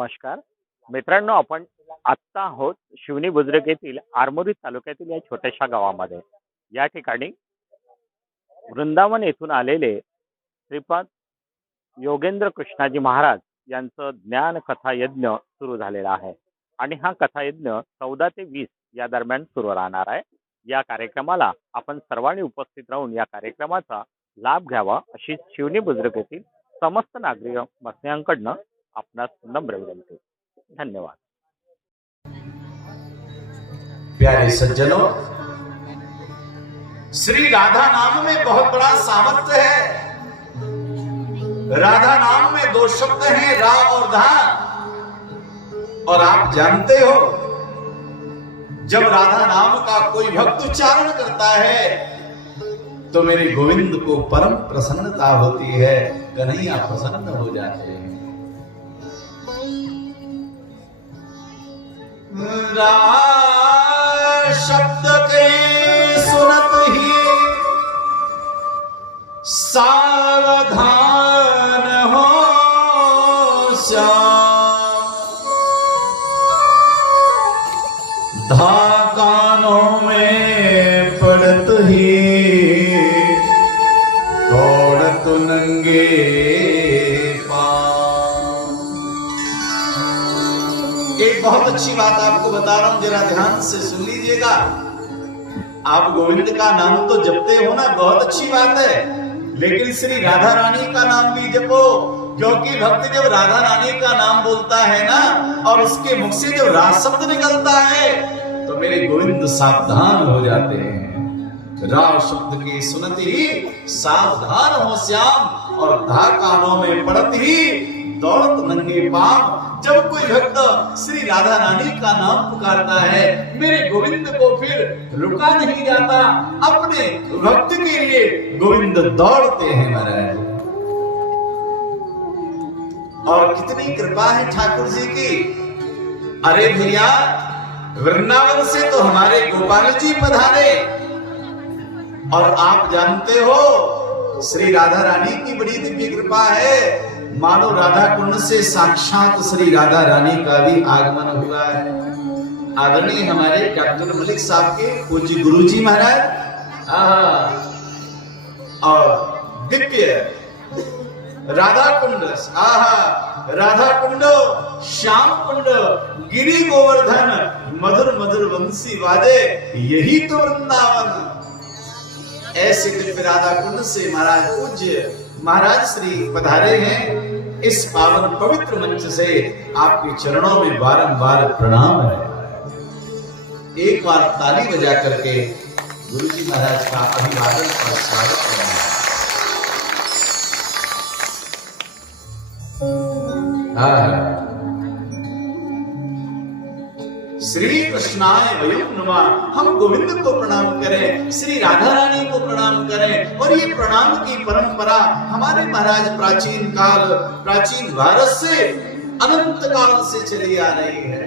नमस्कार मित्रांनो, आपण आत्ता आहोत शिवनी बुद्रुक येथील आरमोरी तालुक्यातील या छोट्याशा गावामध्ये. या ठिकाणी वृंदावन येथून आलेले श्रीपाद योगेंद्र कृष्णाजी महाराज यांचं ज्ञान कथा यज्ञ सुरू झालेला आहे आणि हा कथा यज्ञ 14 ते 20 या दरम्यान सुरू राहणार आहे. या कार्यक्रमाला आपण सर्वांनी उपस्थित राहून या कार्यक्रमाचा लाभ घ्यावा अशी शिवनी बुद्रुक येथील समस्त नागरिक बसण्याकडनं आपणास नम्र विनंती. धन्यवाद. प्यारे सज्जनों, श्री राधा नाम में बहुत बड़ा सामर्थ्य है. राधा नाम में दो शब्द हैं, रा और धा. और आप जानते हो, जब राधा नाम का कोई भक्त उच्चारण करता है तो मेरे गोविंद को परम प्रसन्नता होती है. कन्हैया प्रसन्न हो जाते हैं. रा शब्द के सुनत ही सावधान हो श्याम. धा कानों में पड़त ही दौड़त नंगे. एक बहुत अच्छी बात आपको बता रहा हूं, जरा ध्यान से सुन लीजिएगा. आप गोविंद का नाम तो जपते हो ना, बहुत अच्छी बात है, लेकिन श्री राधा रानी का नाम भी जपो. क्योंकि भक्त जब राधा रानी का नाम बोलता है ना, और उसके मुख से जब रा शब्द निकलता है तो मेरे गोविंद सावधान हो जाते हैं. रा शब्द की सुनती ही सावधान हो श्याम, और धा कानों में पड़त ही दौड़त नंगे पांव. जब कोई भक्त श्री राधा रानी का नाम पुकारता है, मेरे गोविंद को फिर रुका नहीं जाता. अपने भक्त के लिए गोविंद दौड़ते हैं महाराज. और कितनी कृपा है ठाकुर जी की. अरे भैया, वृंदावन से तो हमारे गोपाल जी पधारे, और आप जानते हो श्री राधा रानी की बड़ी दिव्य कृपा है. मानो राधा कुंड से साक्षात श्री राधा रानी का भी आगमन हुआ है. आदरणीय हमारे डॉक्टर मलिक साहब के पूज्य गुरु जी महाराज, और दिव्य राधा कुंड, राधा कुंड, श्याम कुंड, गिरी गोवर्धन, मधुर मधुर वंशी वाजे, यही तो वृंदावन. ऐसे दिव्य राधा कुंड से महाराज पूज्य महाराज श्री पधारे हैं. इस पावन पवित्र मंच से आपके चरणों में बारंबार प्रणाम है. एक बार ताली बजा करके गुरु जी महाराज का अभिवादन और स्वागत करना. श्री कृष्णाय वयं नमः. हम गोविंद को प्रणाम करें, श्री राधा रानी को प्रणाम करें. और ये प्रणाम की परंपरा हमारे महाराज प्राचीन काल, प्राचीन भारत से अनंत काल से चली आ रही है.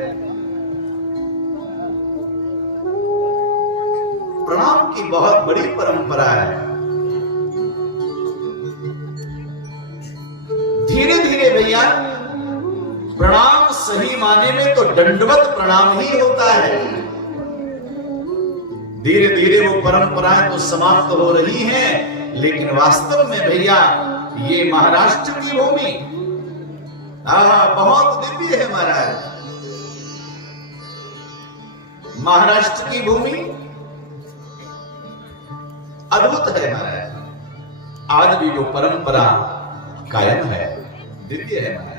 प्रणाम की बहुत बड़ी परंपरा है. धीरे धीरे भैया, प्रणाम सही माने में तो दंडवत प्रणाम ही होता है. धीरे धीरे वो परंपराएं तो समाप्त हो रही हैं, लेकिन वास्तव में भैया ये महाराष्ट्र की भूमि बहुत दिव्य है महाराज. महाराष्ट्र की भूमि अद्भुत है महाराज. आज भी वो परंपरा कायम है, दिव्य है महाराज.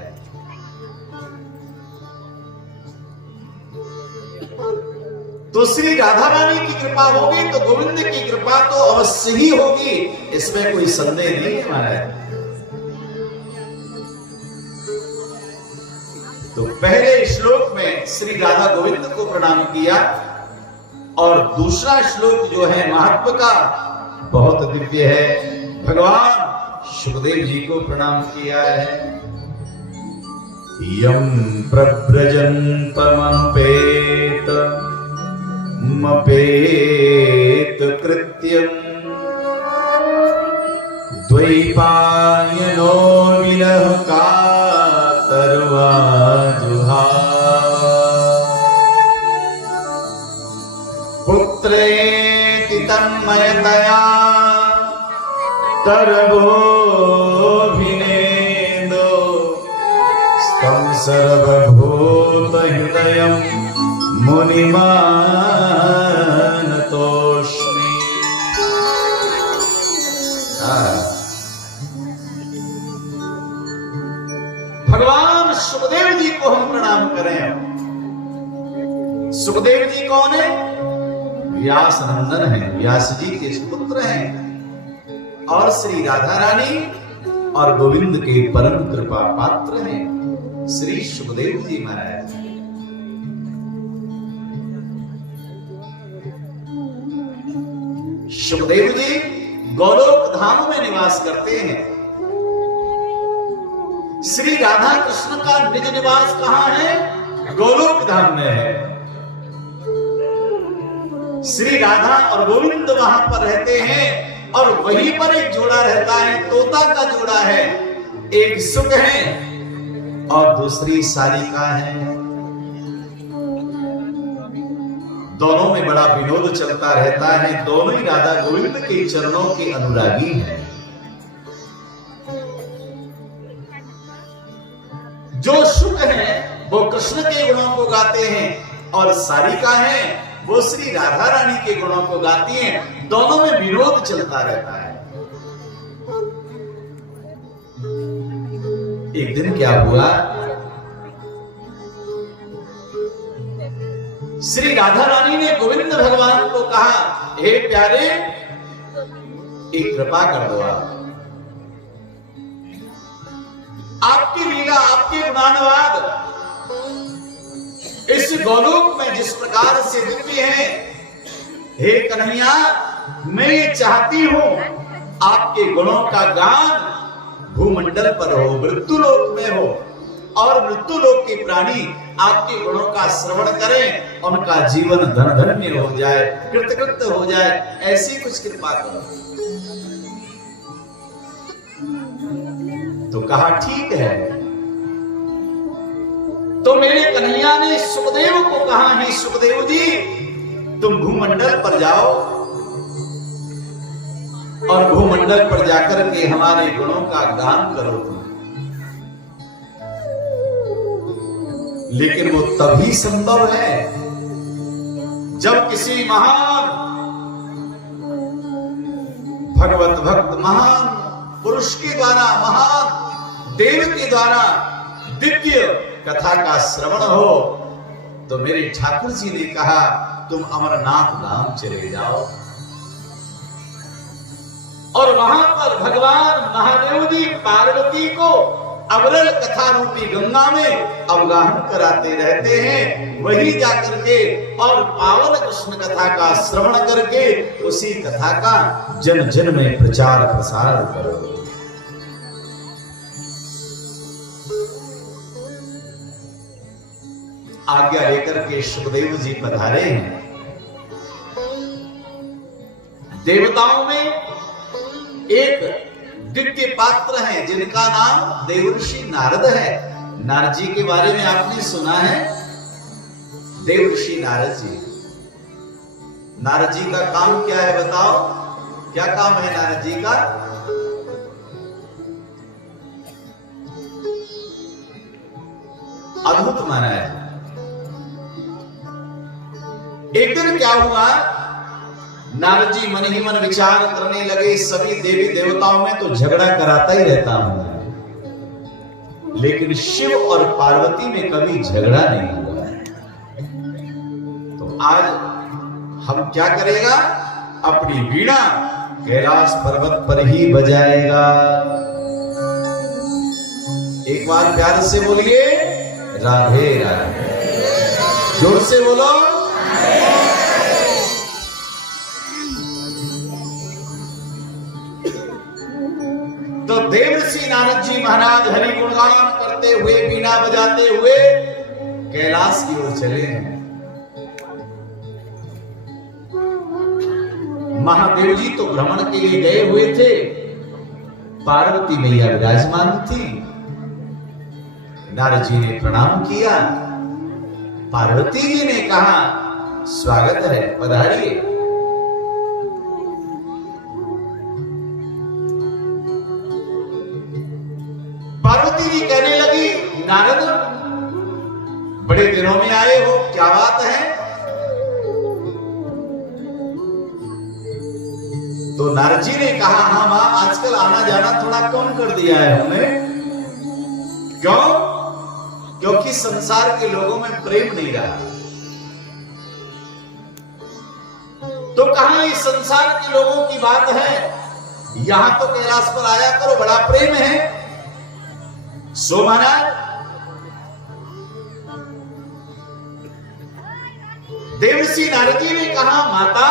तो श्री राधा रानी की कृपा होगी तो गोविंद की कृपा तो अवश्य ही होगी, इसमें कोई संदेह नहीं है महाराज. तो पहले श्लोक में श्री राधा गोविंद को प्रणाम किया, और दूसरा श्लोक जो है महात्मा का बहुत दिव्य है. भगवान सुखदेव जी को प्रणाम किया है. यम प्रव्रजन्तमनुपेत मपेत कृत्यम् द्वैपायनो विरह कातर्वाजो तन्मयतया तरवोऽभिनेदो स्तं सर्वभूतहृदयं मुनिमानतोऽस्मि। भगवान सुखदेव जी को हम प्रणाम करें। सुखदेव जी कौन है? व्यास नंदन है, व्यास जी के सुपुत्र हैं और श्री राधा रानी और गोविंद के परम कृपा पात्र हैं श्री सुखदेव जी महाराज। सुखदेव जी गोलोक धाम में निवास करते हैं। श्री राधा कृष्ण का निज निवास कहां है? गोलोक धाम में है। श्री राधा और गोविंद वहां पर रहते हैं और वहीं पर एक जोड़ा रहता है, तोता का जोड़ा है। एक सुख है और दूसरी सारिका है। दोनों में बड़ा विनोद चलता रहता है। दोनों ही राधा गोविंद के चरणों के अनुरागी हैं। जो सुख है वो कृष्ण के गुणों को गाते हैं और सारिका है वो श्री राधा रानी के गुणों को गाती हैं। दोनों में विरोध चलता रहता है। एक दिन क्या हुआ, श्री राधा रानी ने गोविंद भगवान को कहा, हे प्यारे एक कृपा कर दो, आपकी लीला, आपके गुणानुवाद इस गोलोक में जिस प्रकार से दिव्य है, हे कन्हैया मैं ये चाहती हूं आपके गुणों का गान भूमंडल पर हो, मृत्युलोक में हो और मृत्युलोक के प्राणी आपके गुणों का श्रवण करें, उनका जीवन धन धन्य हो जाए, कृतकृत्य हो जाए, ऐसी कुछ कृपा करो। तो कहा ठीक है। तो मेरे कन्हैया ने सुखदेव को कहा, है सुखदेव जी तुम भूमंडल पर जाओ और भूमंडल पर जाकर के हमारे गुणों का गान करो तुम। लेकिन वो तभी संभव है जब किसी महान भगवत भक्त, महान पुरुष के द्वारा, महान देव के द्वारा दिव्य कथा का श्रवण हो। तो मेरे ठाकुर जी ने कहा तुम अमरनाथ धाम चले जाओ और वहां पर भगवान महादेव जी पार्वती को अविरल कथा रूपी गंगा में अवगाहन कराते रहते हैं। वही जाकर के और पावन कृष्ण कथा का श्रवण करके उसी कथा का जन जन में प्रचार प्रसार करो। आज्ञा लेकर के सुखदेव जी पधारे हैं। देवताओं में एक दिव्य पात्र हैं जिनका नाम देवर्षि नारद है। नारद जी के बारे में आपने सुना है? देवर्षि नारद जी, नारद जी का काम क्या है बताओ? क्या काम है नारद जी का? अद्भुत माना है। एक दिन क्या हुआ, नारद जी मन ही मन विचार करने लगे, सभी देवी देवताओं में तो झगड़ा कराता ही रहता हूं, लेकिन शिव और पार्वती में कभी झगड़ा नहीं हुआ। तो आज हम क्या करेगा, अपनी वीणा कैलाश पर्वत पर ही बजाएगा। एक बार प्यार से बोलिए राधे राधे, जोर से बोलो। तो देवर्षि नारद जी महाराज हरि गुणगान करते हुए, वीणा बजाते हुए कैलाश की ओर चले हैं। महादेव जी तो भ्रमण के लिए गए हुए थे, पार्वती मैया विराजमान थी। नारद जी ने प्रणाम किया, पार्वती जी ने कहा स्वागत है, पधारिए। नारद बड़े दिनों में आए हो, क्या बात है? तो नारद जी ने कहा, हाँ मां, आजकल आना जाना थोड़ा कम कर दिया है हमने। क्यों? क्योंकि संसार के लोगों में प्रेम नहीं रहा। तो कहा इस संसार के लोगों की बात है, यहां तो कैलाश पर आया करो, बड़ा प्रेम है। सो महाराज देवर्षि नारद जी ने कहा, माता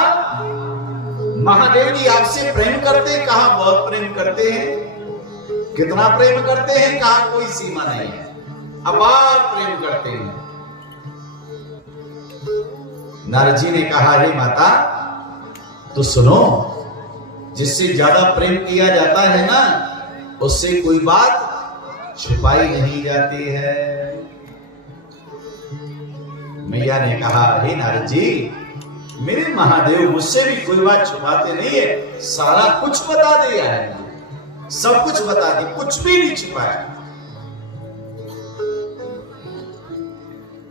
महादेव जी आपसे प्रेम करते? कहा बहुत प्रेम करते हैं। कितना प्रेम करते हैं? कहा कोई सीमा नहीं है, अपार प्रेम करते हैं। नारद जी ने कहा, हे माता तो सुनो, जिससे ज्यादा प्रेम किया जाता है ना, उससे कोई बात छुपाई नहीं जाती है। मैया ने कहा, हे नारद जी, मेरे महादेव मुझसे भी कोई बात छुपाते नहीं है, सारा कुछ बता दिया है, सब कुछ बता दिया, कुछ भी नहीं छुपाया।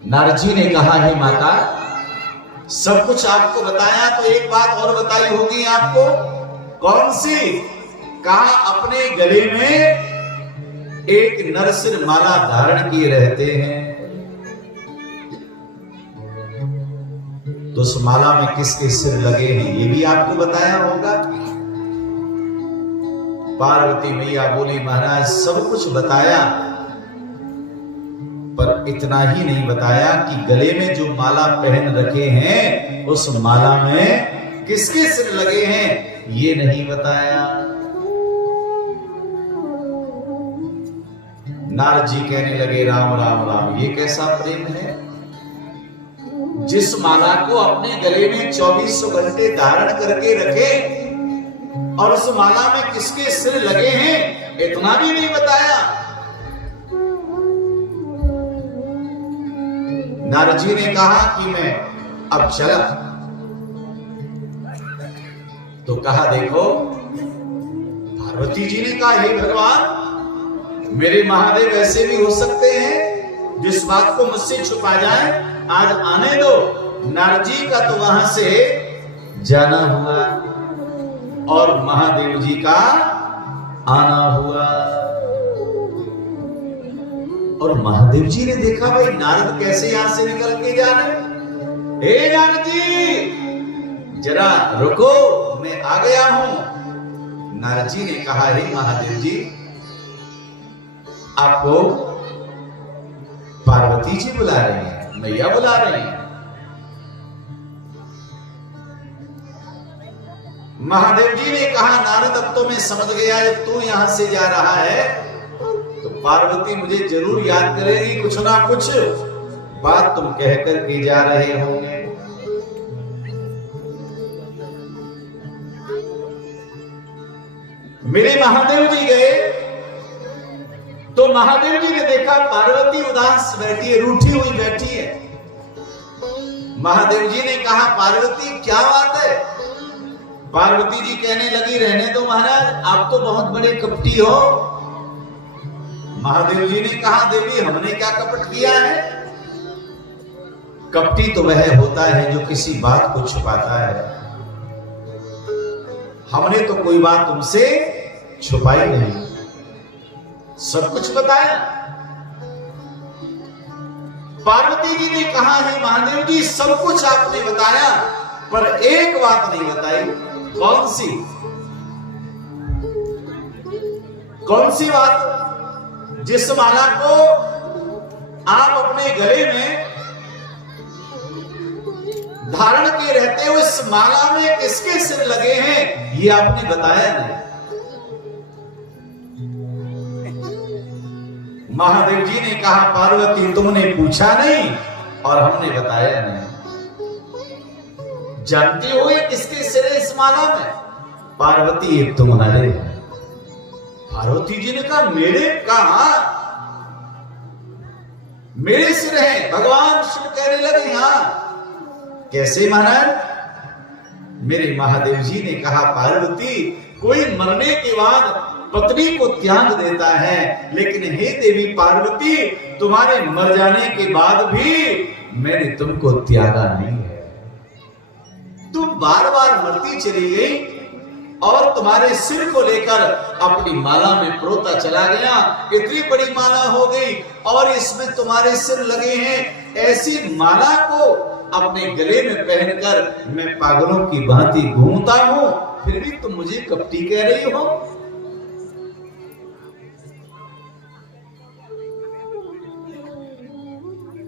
नारद जी ने कहा, हे माता सब कुछ आपको बताया, तो एक बात और बताई होगी आपको। कौन सी? कहा अपने गले में एक नरसिर माला धारण किए रहते हैं। तो उस माला में किसके सिर लगे हैं ये भी आपको बताया होगा। पार्वती मैया बोली, महाराज सब कुछ बताया, पर इतना ही नहीं बताया कि गले में जो माला पहन रखे हैं उस माला में किसके सिर लगे हैं ये नहीं बताया। नारद जी कहने लगे, राम राम राम, ये कैसा प्रेम है? जिस माला को अपने गले में 24 घंटे धारण करके रखे और उस माला में किसके सिर लगे हैं इतना भी नहीं बताया। नारद जी ने कहा कि मैं अब चला। तो कहा, देखो पार्वती जी ने कहा, हे भगवान, मेरे महादेव ऐसे भी हो सकते हैं जिस बात को मुझसे छुपा जाए, आज आने दो। नारद जी का तो वहां से जाना हुआ और महादेव जी का आना हुआ। और महादेव जी ने देखा, भाई नारद कैसे यहां से निकल के जा रहे। हे नारद जी जरा रुको, मैं आ गया हूं। नारद जी ने कहा, हे महादेव जी, आपको पार्वती जी बुला रही हैं, मैया बुला रही हैं। महादेव जी ने कहा, नारद अब तो मैं समझ गया, जब तू यहां से जा रहा है तो पार्वती मुझे जरूर याद करेगी, कुछ ना कुछ बात तुम कह कर के जा रहे होंगे। मेरे महादेव जी गए तो महादेव जी ने देखा पार्वती उदास बैठी है, रूठी हुई बैठी है। महादेव जी ने कहा, पार्वती क्या बात है? पार्वती जी कहने लगी, रहने दो महाराज, आप तो बहुत बड़े कपटी हो। महादेव जी ने कहा, देवी हमने क्या कपट किया है? कपटी तो वह होता है जो किसी बात को छुपाता है। हमने तो कोई बात तुमसे छुपाई नहीं, सब कुछ बताया। पार्वती जी ने कहा, है महादेव जी सब कुछ आपने बताया, पर एक बात नहीं बताई। कौन सी? कौन सी बात? जिस माला को आप अपने गले में धारण किए रहते हो, इस माला में किसके सिर लगे हैं ये आपने बताया नहीं। महादेव जी ने कहा, पार्वती तुमने पूछा नहीं और हमने बताया नहीं। जानती हो ये किसके सिर है इस माला में? पार्वती ये तुम्हारे। पार्वती जी ने कहा, मेरे? कहा मेरे सिर है। भगवान शिव कहने लगे, हाँ। कैसे महाराज? मेरे महादेव जी ने कहा, पार्वती कोई मरने के बाद पत्नी को त्याग देता है, लेकिन हे देवी पार्वती तुम्हारे मर जाने के बाद भी मैंने तुमको त्यागा नहीं है। तुम बार बार मरती चली गई और तुम्हारे सिर को लेकर अपनी माला में परोता चला गया। इतनी बड़ी माला हो गई और इसमें तुम्हारे सिर लगे हैं। ऐसी माला को अपने गले में पहनकर मैं पागलों की भांति घूमता हूं, फिर भी तुम मुझे कपटी कह रही हो।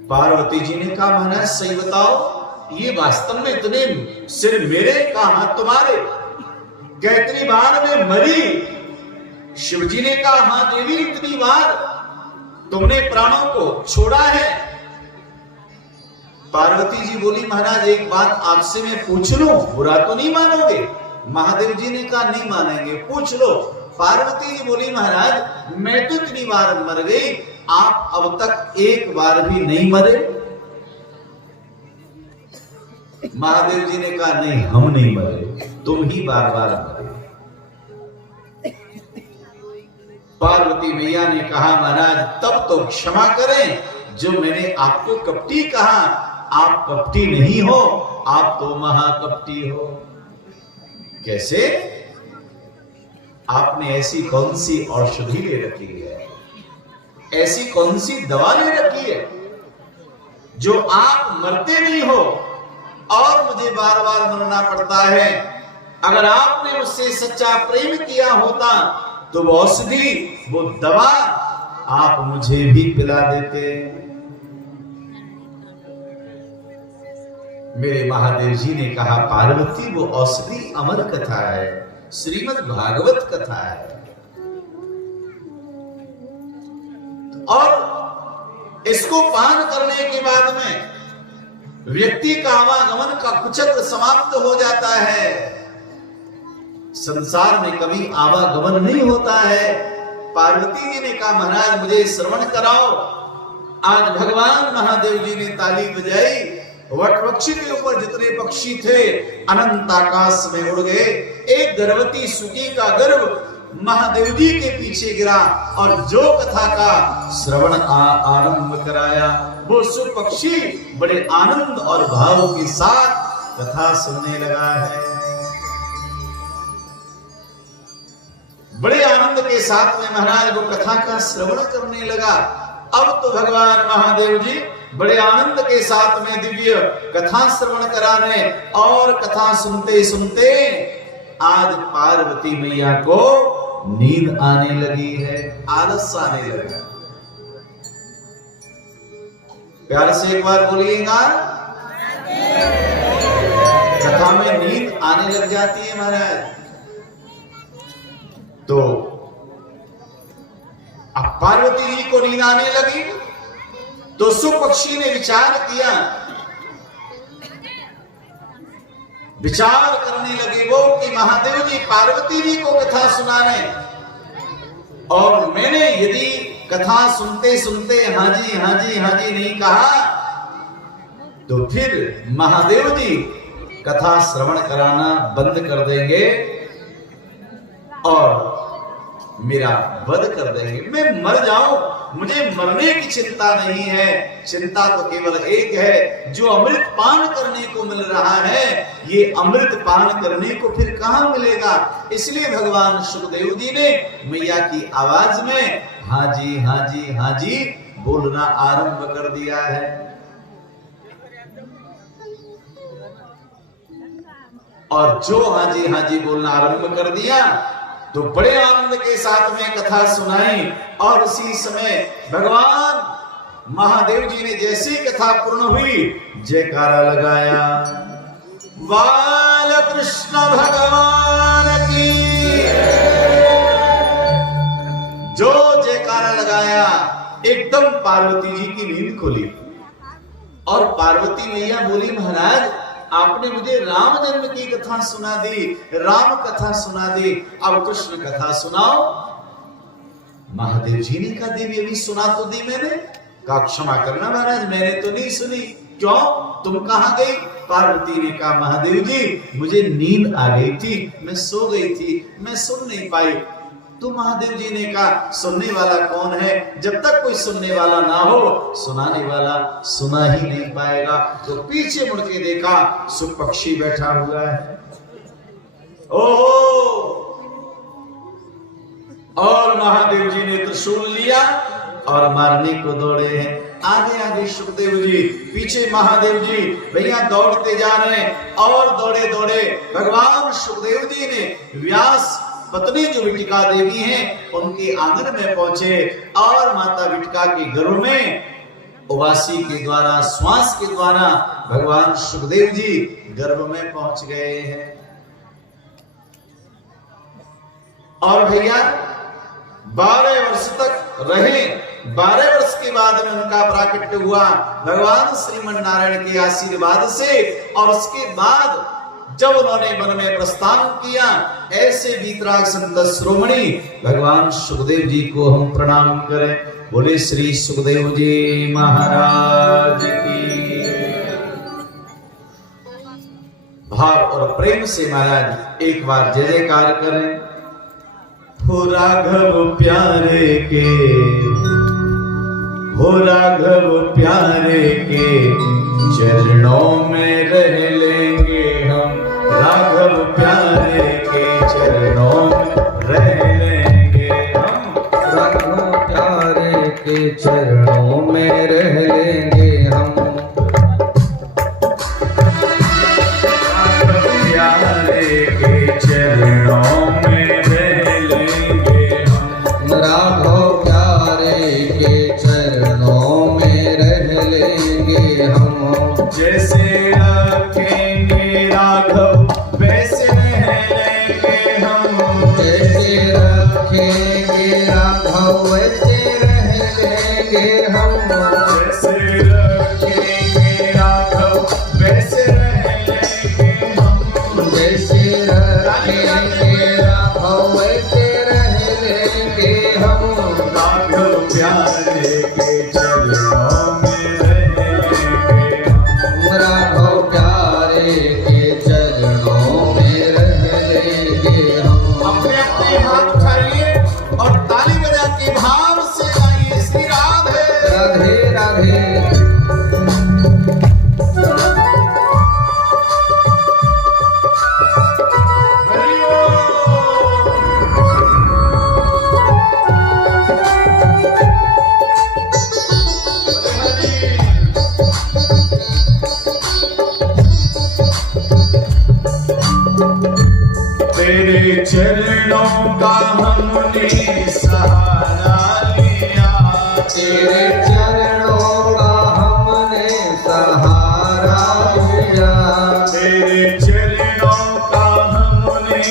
पार्वती जी ने कहा, महाराज सही बताओ, ये वास्तव में इतने सिर मेरे का हाथ तुम्हारे? कितनी बार मैं मरी? शिवजी ने कहा, हां देवी, इतनी बार तुमने प्राणों को छोड़ा है। पार्वती जी बोली, महाराज एक बात आपसे मैं पूछ लूं, बुरा तो नहीं मानोगे? महादेव जी ने कहा, नहीं मानेंगे, पूछ लो। पार्वती जी बोली, महाराज मैं तो इतनी बार मर गई, आप अब तक एक बार भी नहीं मरे। महादेव जी ने कहा, नहीं हम नहीं मरे, तुम ही बार बार मरे। पार्वती मैया ने कहा, महाराज तब तो क्षमा करें, जो मैंने आपको कपटी कहा। आप कपटी नहीं हो, आप तो महाकपटी हो। कैसे? आपने ऐसी कौन सी औषधि ले रखी है, ऐसी कौन सी दवा ले रखी है जो आप मरते नहीं हो और मुझे बार बार मरना पड़ता है? अगर आपने मुझसे सच्चा प्रेम किया होता तो वो औषधि, वो दवा आप मुझे भी पिला देते। मेरे महादेव जी ने कहा, पार्वती वो औषधि अमर कथा है, श्रीमद् भागवत कथा है, और इसको पान करने के बाद में व्यक्ति का आवागमन का कुचक्र समाप्त हो जाता है। संसार में कभी आवागमन नहीं होता है। पार्वती जी ने कहा, महाराज मुझे श्रवण कराओ। आज भगवान महादेव जी ने ताली बजाई, वटवृक्ष के ऊपर जितने पक्षी थे अनंत आकाश में उड़ गए। एक गर्भवती सुकी का गर्भ महादेव जी के पीछे गिरा और जो कथा का श्रवण आरंभ कराया, वो सुख पक्षी बड़े आनंद और भाव के साथ कथा सुनने लगा है। बड़े आनंद के साथ में महाराज वो कथा का श्रवण करने लगा। अब तो भगवान महादेव जी बड़े आनंद के साथ में दिव्य कथा श्रवण कराने और कथा सुनते सुनते आज पार्वती मैया को नींद आने लगी है, आलस आने लगा। प्यार से एक बार बोलिएगा, कथा में नींद आने लग जाती है महाराज। तो अब पार्वती जी को नींद आने लगी तो सुख पक्षी ने विचार किया, विचार करने लगे वो कि महादेव जी पार्वती जी को कथा सुनाने, और मैंने यदि कथा सुनते सुनते हाँ जी हाँ जी हाँ जी नहीं कहा तो फिर महादेव जी कथा श्रवण कराना बंद कर देंगे और मेरा वध कर देंगे, मैं मर जाऊं। मुझे मरने की चिंता नहीं है, चिंता तो केवल एक है, जो अमृत पान करने को मिल रहा है, ये अमृत पान करने को फिर कहां मिलेगा। इसलिए भगवान सुखदेव जी ने मैया की आवाज में हाँ जी हाँ जी हाँ जी बोलना आरंभ कर दिया है। और जो हाँ जी बोलना आरंभ कर दिया तो बड़े आनंद के साथ में कथा सुनाई। और उसी समय भगवान महादेव जी ने जैसी कथा पूर्ण हुई जयकारा लगाया, बाल कृष्ण भगवान की। जो जयकारा लगाया एकदम पार्वती जी की नींद खुली और पार्वती मैया बोली, महाराज आपने मुझे राम जन्म की कथा सुना दी, राम कथा सुना दी, अब कृष्ण कथा सुनाओ। महादेव जी ने कहा, देवी अभी सुना तो दी मैंने। कहा क्षमा करना महाराज मैंने तो नहीं सुनी। क्यों, तुम कहां गई? पार्वती ने कहा, महादेव जी मुझे नींद आ गई थी, मैं सो गई थी, मैं सुन नहीं पाई। तो महादेव जी ने कहा सुनने वाला कौन है, जब तक कोई सुनने वाला ना हो सुनाने वाला सुना ही नहीं पाएगा। तो पीछे मुड़ के देखा सुख पक्षी बैठा हुआ है। ओहो, और महादेव जी ने त्रिशूल लिया और मारने को दौड़े हैं। आगे आगे सुखदेव जी, पीछे महादेव जी, भैया दौड़ते जा रहे हैं। और दौड़े दौड़े भगवान सुखदेव जी ने व्यास पत्नी जो विटिका देवी हैं उनके आंगन में पहुंचे और माता विटिका के गर्भ में उवासी के द्वारा, श्वास के द्वारा भगवान सुखदेव जी गर्भ में पहुंच गए हैं। और भैया 12 वर्ष तक रहे। 12 वर्ष के बाद में उनका प्राकट्य हुआ भगवान श्रीमन नारायण के आशीर्वाद से। और उसके बाद जब उन्होंने वन में प्रस्थान किया, ऐसे वीतराग संत श्रोमणी भगवान सुखदेव जी को हम प्रणाम करें। बोले श्री सुखदेव जी महाराज की। भाव और प्रेम से महाराज एक बार जय जयकार करें। हो राघव प्यारे के, हो राघव प्यारे के चरणों में रह लेंगे हम। राघव प्यारे के चरणों में रह लेंगे हम। राघव प्यारे के चरणों में रह लेंगे हम। राघव प्यारे के चरणों में रह लेंगे हम। राघव प्यारे के चरणों में रह लेंगे हम। जैसे रखेंगे राघव वैसे रह लेंगे हम। जैसे रखेंगे राघव वैसे रह लेंगे हम। जैसे रखेंगे राघव वैसे रह लेंगे हम। जैसे रखेंगे राघव वैसे रह लेंगे हम। राघव प्यारे के चरणों में रह लेंगे हम। राघव प्यारे के चरणों में रह लेंगे हम। अपने अपने हाथ उठाइए और ताली बजा के भाव से गाइए श्री राधे राधे राधे। हरि ओम। तेरे चरणों का हमने सहारा लिया। तेरे चरणों का हमने सहारा लिया। तेरे चरणों का हमने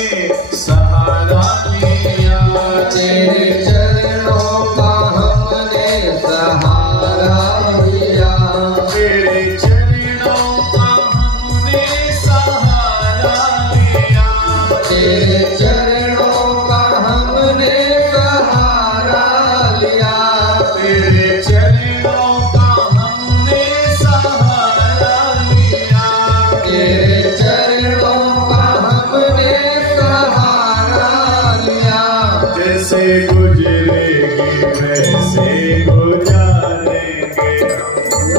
सहारा लिया। तेरे चरणों का हमने सहारा लिया। तेरे चरणों का हमने सहारा लिया। तेरे चरणों का हमने सहारा लिया। तेरे चरणों का हमने सहारा लिया। तेरे चरणों का हमने सहारा लिया। जैसे गुजरेगी वैसे गुजारेंगे हम।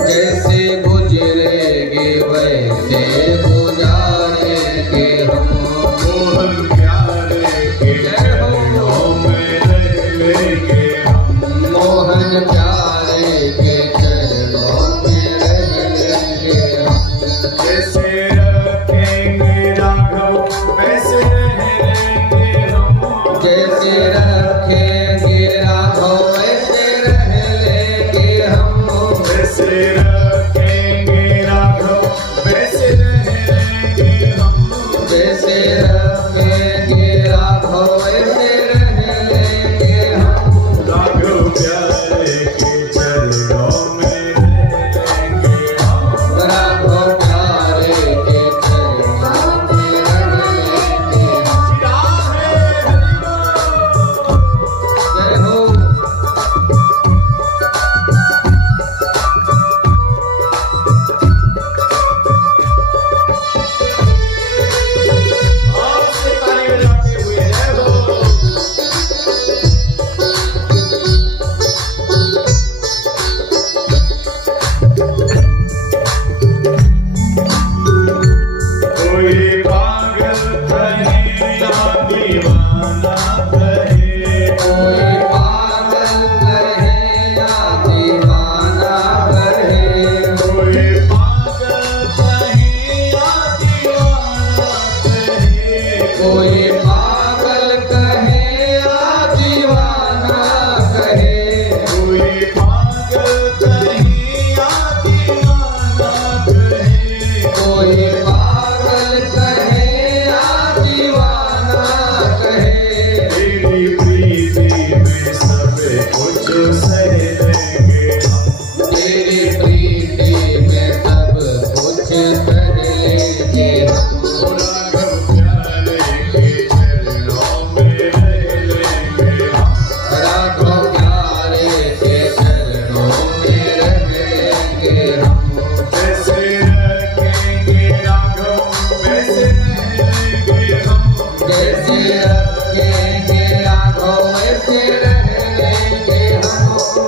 जैसे गुजरेगे वैसे गुजारेंगे हम। मोहन प्यारे के चरणों में रह लेंगे हम। मोहन प्यारे के चरणों में रह लेंगे हम। जैसे रखेंगे राघव वैसे रह लेंगे हम। जैसे रखेंगे राघव वैसे रह लेंगे हम। जैसे रखेंगे राघव वैसे रह लेंगे हम। जैसे रखेंगे राघव वैसे रह लेंगे हम। राघव प्यारे के चरणों में रह लेंगे हम। राघव प्यारे के चरणों में रह लेंगे हम। जय हो। दीवाना कहे, कोई पागल कहे या दीवाना कहे, कोई पागल कहे या दीवाना कहे, कोई पागल कहे या दीवाना कहे, कोई पागल कहे या दीवाना कहे, कोई पागल कहे या दीवाना कहे, तेरी प्रीति में सब कुछ सह लेंगे हम, तेरी प्रीति में सब कुछ सह लेंगे हम, राघव प्यारे के चरणों में रह लेंगे हम, राघव प्यारे के चरणों में रह लेंगे हम, जैसे रखेंगे राघव वैसे रहेंगे हम, जैसे रखेंगे राघव वैसे रह लेंगे हम,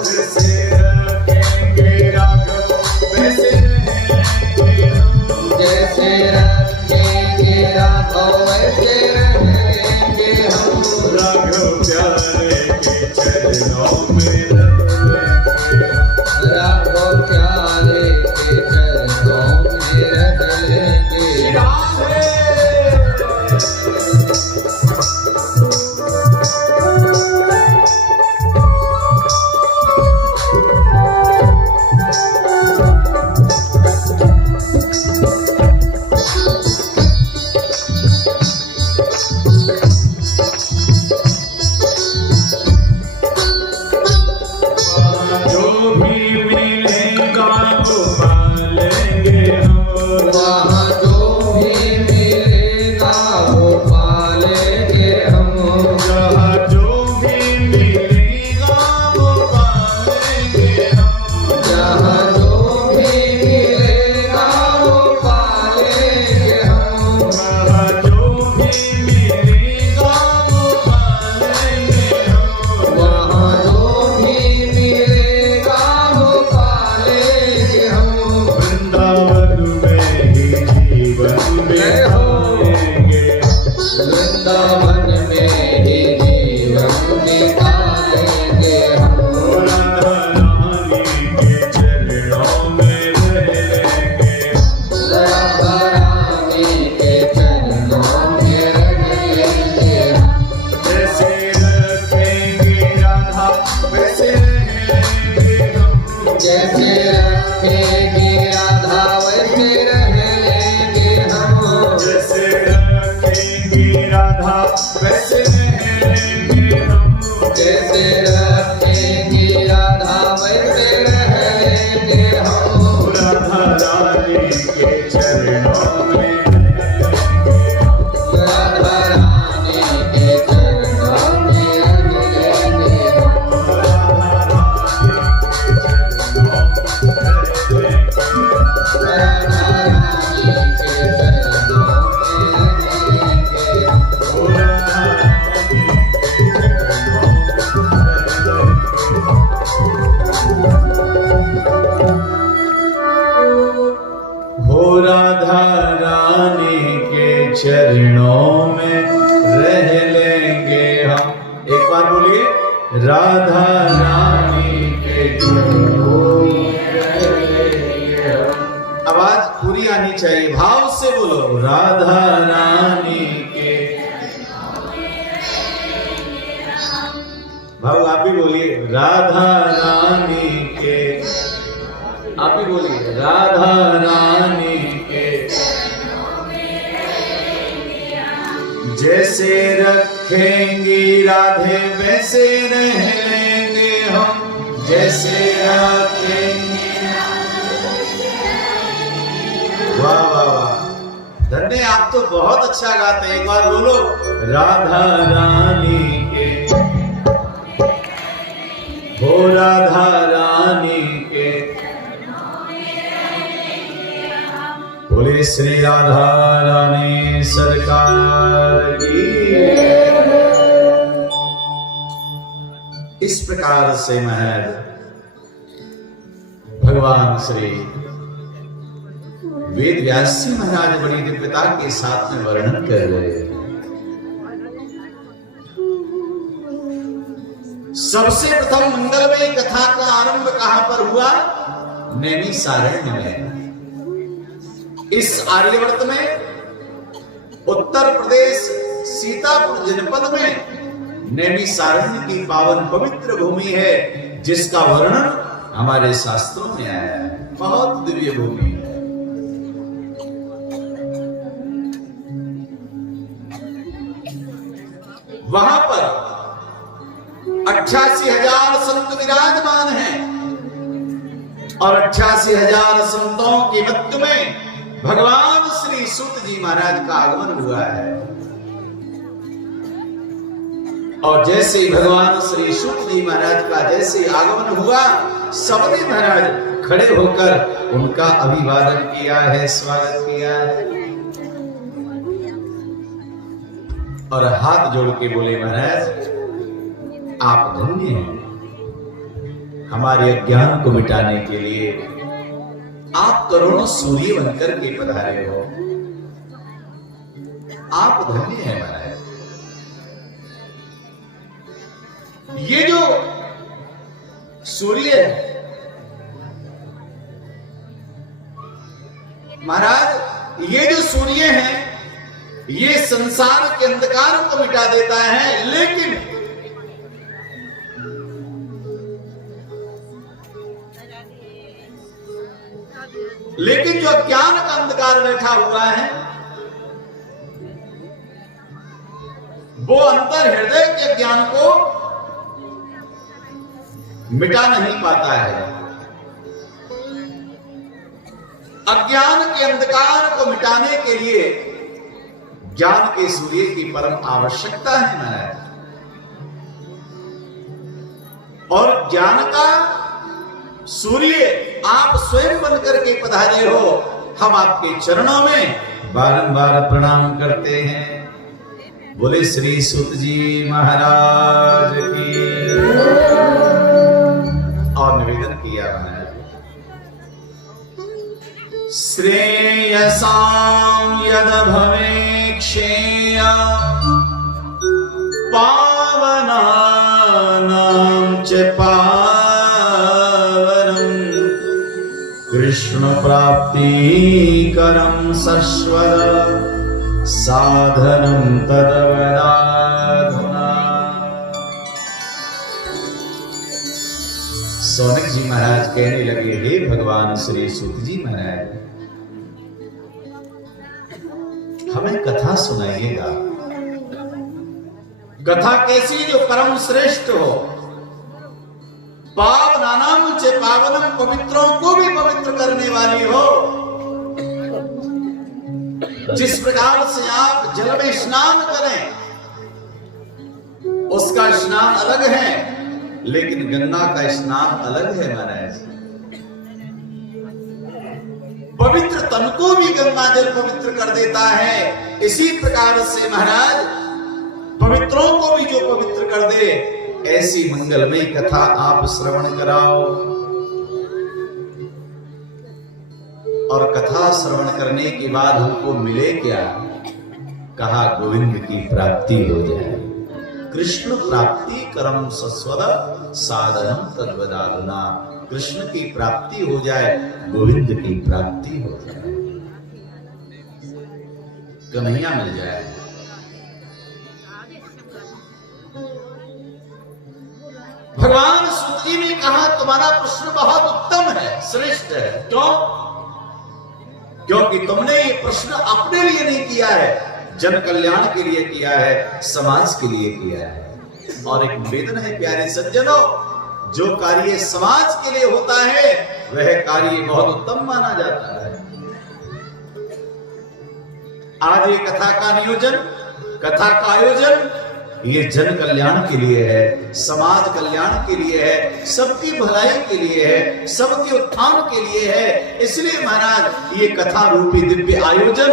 जैसे रखेंगे राघव वैसे रहेंगे हम, जैसे रखेंगे राघव वैसे रहेंगे हम, राघव प्यारे के चरणों में रह लेंगे हम। राघव प्यारे के चरणों में रह लेंगे हम। जो भी मिलेगा वो पालेंगे हम, वहाँ जो भी मिलेगा वो पालेंगे हम, जहाँ जो भी मिलेगा वो पालेंगे हम, जहाँ जो भी मिलेगा वो पालेंगे हम, वहाँ जो भी मिलेगा वो पालेंगे हम, वहाँ जो भी मिलेगा वो पालेंगे हम, वृंदावन में ही जीवन बिताएंगे, वृंदावन में ही जीवन बिताएंगे हम, राधा रानी के चरणों में रह लेंगे, राधा रानी के चरणों में रह लेंगे हम, जैसे रखेंगे राधा वैसे रहेंगे हम, जैसे रखेंगे राधा वैसे रह लेंगे हम, जैसे रखेंगे राधा वैसे रहेंगे हम, जैसे रखेंगे राधा वैसे रह लेंगे हम, राधा रानी के चरणों में रहेंगे हम, राधा रानी के चरणों में रह लेंगे हम, राधा रानी के चरणों में रहेंगे हम, राधा रानी के चरणों में रह लेंगे हम, राधा रानी के चरणों में रह लेंगे हम। एक बार बोलिए, राधा रानी के चरणों में रह लेंगे हम। आवाज पूरी आनी चाहिए, भाव से बोलो, राधा रानी के। भाव आप भी बोलिए, राधा रानी के। आप भी बोलिए, राधा रानी के। जैसे रखेंगी राधे वैसे रह लेंगे हम, जैसे रखेंगे। वाह वाह वाह, धन्य, आप तो बहुत अच्छा गाते हैं। एक बार बोलो, राधा रानी के, हो राधा रानी के। बोले श्री राधा रानी सरकार की। इस प्रकार से महज भगवान श्री वेद व्यास जी महाराज बड़ी दिव्यता के साथ में वर्णन कर रहे हैं। सबसे प्रथम मंगलमय कथा का आरंभ कहां पर हुआ? नैमिषारण्य में। इस आर्यवर्त में उत्तर प्रदेश सीतापुर जनपद में नैमिषारण्य की पावन पवित्र भूमि है, जिसका वर्णन हमारे शास्त्रों में आया है। बहुत दिव्य भूमि है। वहां पर 88,000 संत विराजमान हैं और 88,000 संतों के मध्य में भगवान श्री सूत जी महाराज का आगमन हुआ है। और जैसे ही भगवान श्री सूत जी महाराज का जैसे आगमन हुआ, सबने महाराज खड़े होकर उनका अभिवादन किया है, स्वागत किया है और हाथ जोड़ के बोले, महाराज आप धन्य हैं। हमारे अज्ञान को मिटाने के लिए आप करोड़ों सूर्य बनकर के पधारे हो। आप धन्य हैं महाराज। ये जो सूर्य है महाराज, ये जो सूर्य है, ये संसार के अंधकार को मिटा देता है, लेकिन जो अज्ञान का अंधकार बैठा हुआ है, वो अंतर हृदय के ज्ञान को मिटा नहीं पाता है। अज्ञान के अंधकार को मिटाने के लिए ज्ञान के सूर्य की परम आवश्यकता है महाराज। और ज्ञान का सूर्य आप स्वयं बनकर के पधारे हो। हम आपके चरणों में बारंबार प्रणाम करते हैं। बोले श्री सूत जी महाराज की। और निवेदन किया महाराज, श्रेयसां यद भवेक्षेय पावनानां च कृष्ण प्राप्ति करम सश्वद साधनम तदवदाधुना। सौनक जी महाराज कहने लगे, हे भगवान श्री सूत जी महाराज, हमें कथा सुनाइएगा। कथा कैसी जो परम श्रेष्ठ हो, पावनानां च पावनम, पवित्रों को भी पवित्र करने वाली हो। जिस प्रकार से आप जल में स्नान करें, उसका स्नान अलग है, लेकिन गंगा का स्नान अलग है महाराज। पवित्र तन को भी गंगा जल पवित्र कर देता है। इसी प्रकार से महाराज पवित्रों को भी जो पवित्र कर दे, ऐसी मंगलमय कथा आप श्रवण कराओ। और कथा श्रवण करने के बाद हमको मिले क्या? कहा गोविंद की प्राप्ति हो जाए। कृष्ण प्राप्ति करम सस्वद साधनम तद्वदाधुना। कृष्ण की प्राप्ति हो जाए, गोविंद की प्राप्ति हो जाए, कन्हैया मिल जाए। भगवान सूत जी ने कहा, तुम्हारा प्रश्न बहुत उत्तम है, श्रेष्ठ है। क्यों? क्योंकि तुमने ये प्रश्न अपने लिए नहीं किया है, जन कल्याण के लिए किया है, समाज के लिए किया है। और एक निवेदन है प्यारे सज्जनों, जो कार्य समाज के लिए होता है, वह कार्य बहुत उत्तम माना जाता है। आज ये कथा का नियोजन, कथा का आयोजन, ये जन कल्याण के लिए है, समाज कल्याण के लिए है, सबकी भलाई के लिए है, सबके उत्थान के लिए है। इसलिए महाराज ये कथा रूपी दिव्य आयोजन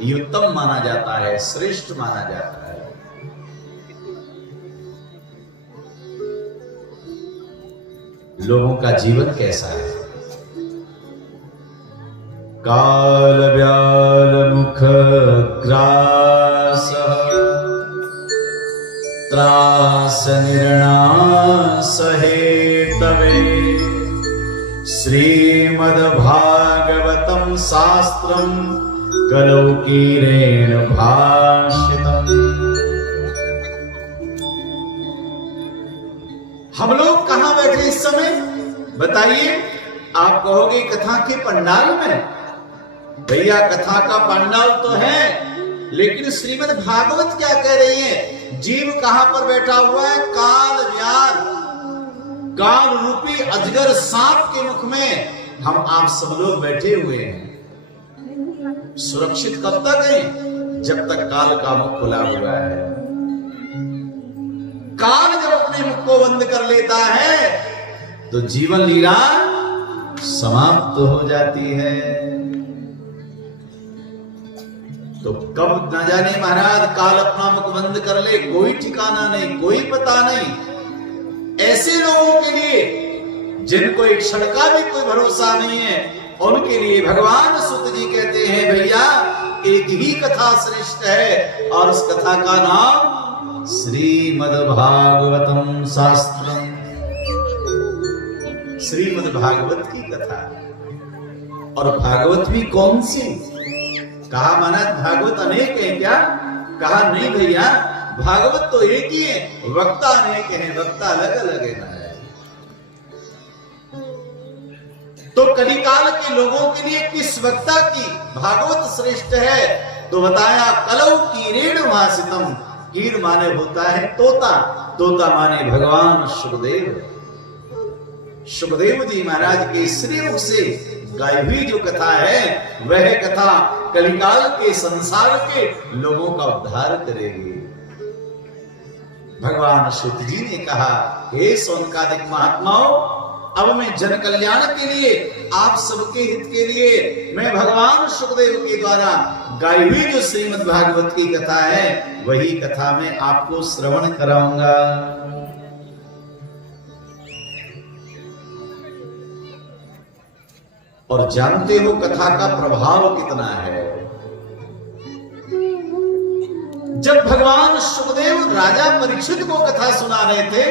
ये उत्तम माना जाता है, श्रेष्ठ माना जाता है। लोगों का जीवन कैसा है? काल व्याल मुख ग्रास त्रास निर्णास हेतवे श्रीमद्भागवतं शास्त्रं कलौकीरेण भाषितम्। हम लोग कहां बैठे इस समय बताइए? आप कहोगे कथा के पंडाल में। भैया कथा का पंडाल तो है, लेकिन श्रीमद् भागवत क्या कह रही है? जीव कहां पर बैठा हुआ है? काल व्याध, काल रूपी अजगर सांप के मुख में हम आप सब लोग बैठे हुए हैं। सुरक्षित कब तक है? जब तक काल का मुख खुला हुआ है। काल जब अपने मुख को बंद कर लेता है तो जीवन लीला समाप्त हो जाती है। तो कब न जाने महाराज काल अपना मुख बंद कर ले, कोई ठिकाना नहीं, कोई पता नहीं। ऐसे लोगों के लिए जिनको एक क्षण का भी कोई भरोसा नहीं है, उनके लिए भगवान सुत जी कहते हैं भैया एक ही कथा श्रेष्ठ है, और उस कथा का नाम श्रीमद्भागवतम शास्त्रम। श्रीमद्भागवत की कथा। और भागवत भी कौन सी? कहा महाराज भागवत अनेक है क्या? कहा नहीं भैया, भागवत तो एक ही है, वक्ता अनेक है, वक्ता अलग अलग है। तो कलिकाल के लोगों के लिए किस वक्ता की भागवत श्रेष्ठ है? तो बताया कलौ कीरेण भाषितम। कीर माने होता है तोता, तोता माने भगवान सुखदेव। सुखदेव जी महाराज के श्रीमुख से गाई हुई जो कथा है, वह कथा कलिकाल के संसार के लोगों का उद्धार करेगी। भगवान सुत जी ने कहा, हे सौनकादिक महात्माओं, अब मैं जन कल्याण के लिए, आप सबके हित के लिए, मैं भगवान सुखदेव के द्वारा गाई हुई जो श्रीमद् भागवत की कथा है, वही कथा मैं आपको श्रवण कराऊंगा। और जानते हो कथा का प्रभाव कितना है? जब भगवान सुखदेव राजा परीक्षित को कथा सुना रहे थे,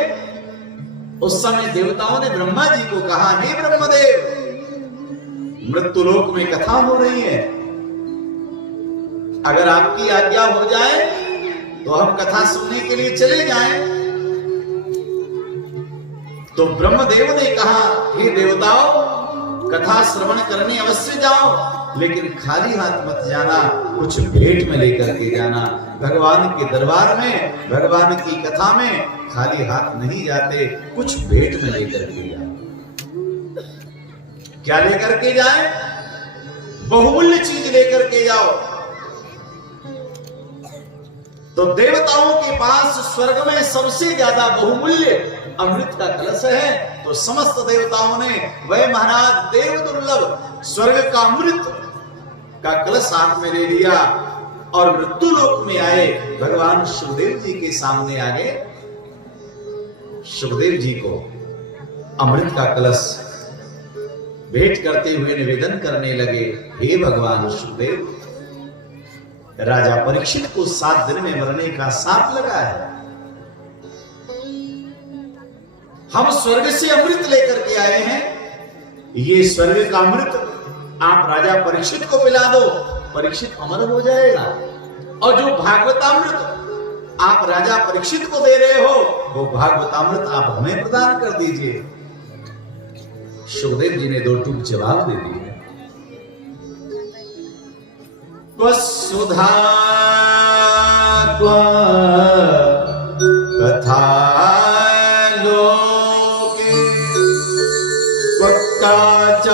उस समय देवताओं ने ब्रह्मा जी को कहा, हे ब्रह्मदेव, मृत्युलोक में कथा हो रही है, अगर आपकी आज्ञा हो जाए तो हम कथा सुनने के लिए चले जाएं। तो ब्रह्मदेव ने कहा, हे देवताओं, कथा श्रवण करने अवश्य जाओ, लेकिन खाली हाथ मत जाना, कुछ भेंट में लेकर के जाना। भगवान के दरबार में, भगवान की कथा में खाली हाथ नहीं जाते, कुछ भेंट में लेकर के जाओ। क्या लेकर के जाए? बहुमूल्य चीज लेकर के जाओ। तो देवताओं के पास स्वर्ग में सबसे ज्यादा बहुमूल्य अमृत का कलश है। तो समस्त देवताओं ने वह महाराज देव दुर्लभ स्वर्ग का अमृत का कलश हाथ में ले लिया और मृत्यु लोक में आए। भगवान सुखदेव जी के सामने आ गए, सुखदेव जी को अमृत का कलश भेंट करते हुए निवेदन करने लगे, हे भगवान सुखदेव, राजा परीक्षित को 7 दिन में मरने का शाप लगा है। हम स्वर्ग से अमृत लेकर के आए हैं, ये स्वर्ग का अमृत आप राजा परीक्षित को पिला दो, परीक्षित अमर हो जाएगा। और जो भागवतामृत आप राजा परीक्षित को दे रहे हो, वो भागवतामृत आप हमें प्रदान कर दीजिए। सुखदेव जी ने 2 टूक जवाब दे दिए। वसुधा कथा लोके वक्ता च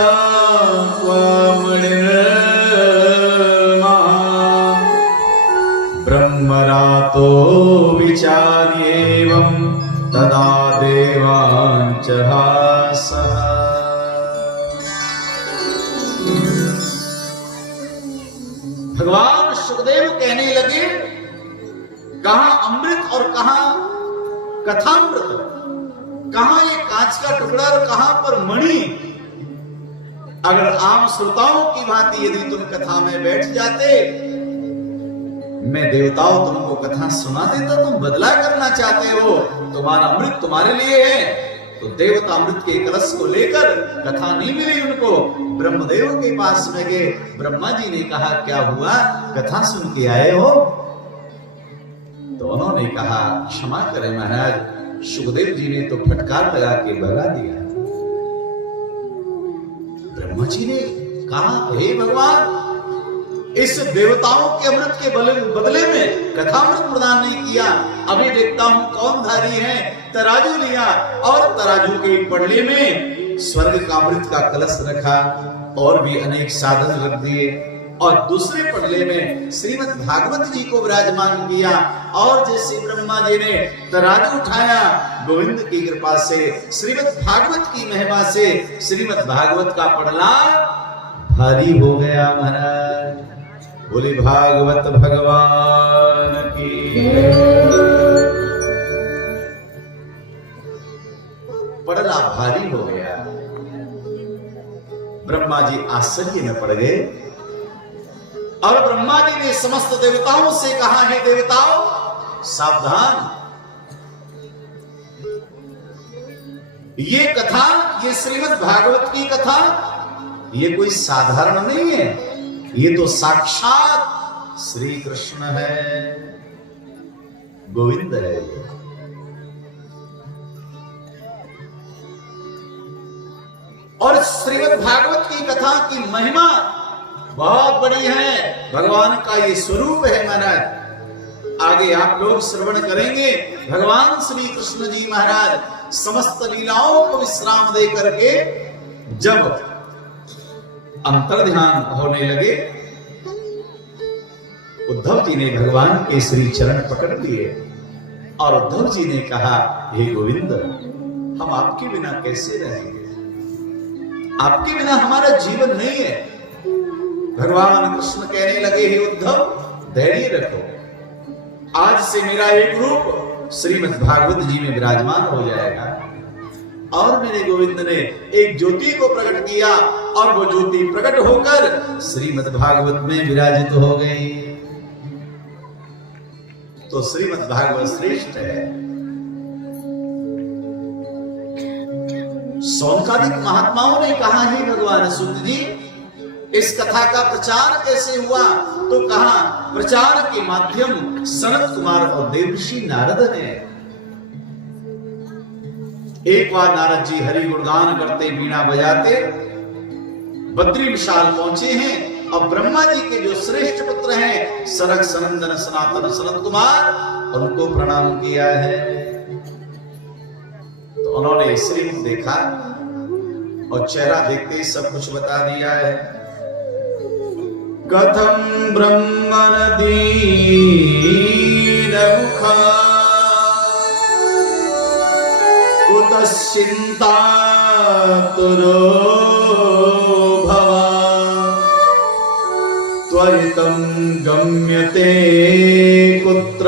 ब्रह्मरातो विचार्येवं तदा देवांच हासः। भगवान सुखदेव कहने लगे, कहां अमृत और कहां कथामृत, कहां ये कांच का टुकड़ा और कहां पर मणि। अगर आम श्रोताओं की भांति यदि तुम कथा में बैठ जाते, मैं देवताओं तुमको कथा सुना देता, तुम बदला करना चाहते हो, तुम्हारा अमृत तुम्हारे लिए है। तो देवता अमृत के कलश को लेकर, कथा नहीं मिली उनको, ब्रह्मदेव के पास में गए। ब्रह्मा जी ने कहा क्या हुआ, कथा सुन के आए हो? तो उन्होंने कहा क्षमा करें महाराज, सुखदेव जी ने तो फटकार लगा के भगा दिया। ब्रह्मा जी ने कहा हे भगवान, इस देवताओं के अमृत के बदले में कथामृत प्रदान नहीं किया। अभी देखता हूं कौन धारी है। तराजू लिया और तराजू के पड़ले में स्वर्ग का अमृत का कलश रखा और भी अनेक साधन रख दिए, और दूसरे पड़ले में श्रीमद् भागवत जी को विराजमान किया। और जैसे ब्रह्मा जी ने तराजू उठाया, गोविंद की कृपा से, श्रीमद् भागवत की महिमा से श्रीमद् भागवत का पड़ला भारी हो गया महाराज। बोले भागवत भगवान की। पड़ला भारी हो गया। ब्रह्मा जी आश्चर्य में पड़ गए और ब्रह्मा जी ने समस्त देवताओं से कहा है देवताओं सावधान, ये कथा, ये श्रीमद् भागवत की कथा, ये कोई साधारण नहीं है, ये तो साक्षात श्री कृष्ण है, गोविंद है। और श्रीमद् भागवत की कथा की महिमा बहुत बड़ी है, भगवान का ये स्वरूप है महाराज। आगे आप लोग श्रवण करेंगे। भगवान श्री कृष्ण जी महाराज समस्त लीलाओं को विश्राम दे करके जब अंतर ध्यान होने लगे, उद्धव जी ने भगवान के श्री चरण पकड़ लिए और उद्धव जी ने कहा हे गोविंद, हम आपके बिना कैसे रहेंगे, आपके बिना हमारा जीवन नहीं है। भगवान कृष्ण कहने लगे हे उद्धव धैर्य रखो, आज से मेरा एक रूप श्रीमद् भागवत जी में विराजमान हो जाएगा। और मेरे गोविंद ने एक ज्योति को प्रकट किया और वो ज्योति प्रकट होकर श्रीमद् भागवत में विराजित हो गई। तो श्रीमद् भागवत श्रेष्ठ है। सौनकादिक महात्माओं ने कहा है भगवान सुत जी, इस कथा का प्रचार कैसे हुआ? तो कहा प्रचार के माध्यम सनत कुमार और देवर्षि नारद ने। एक बार नारद जी हरि गुणगान करते, बीणा बजाते बद्री विशाल पहुंचे हैं और ब्रह्मा जी के जो श्रेष्ठ पुत्र हैं सरक सनंदन सनातन सनत कुमार, उनको प्रणाम किया है। तो उन्होंने श्रीमुख देखा और चेहरा देखते ही सब कुछ बता दिया है। कथम ब्रह्मण दीन मुखा कुतश्चिंता तुरो भवा त्वरितं गम्यते कुत्र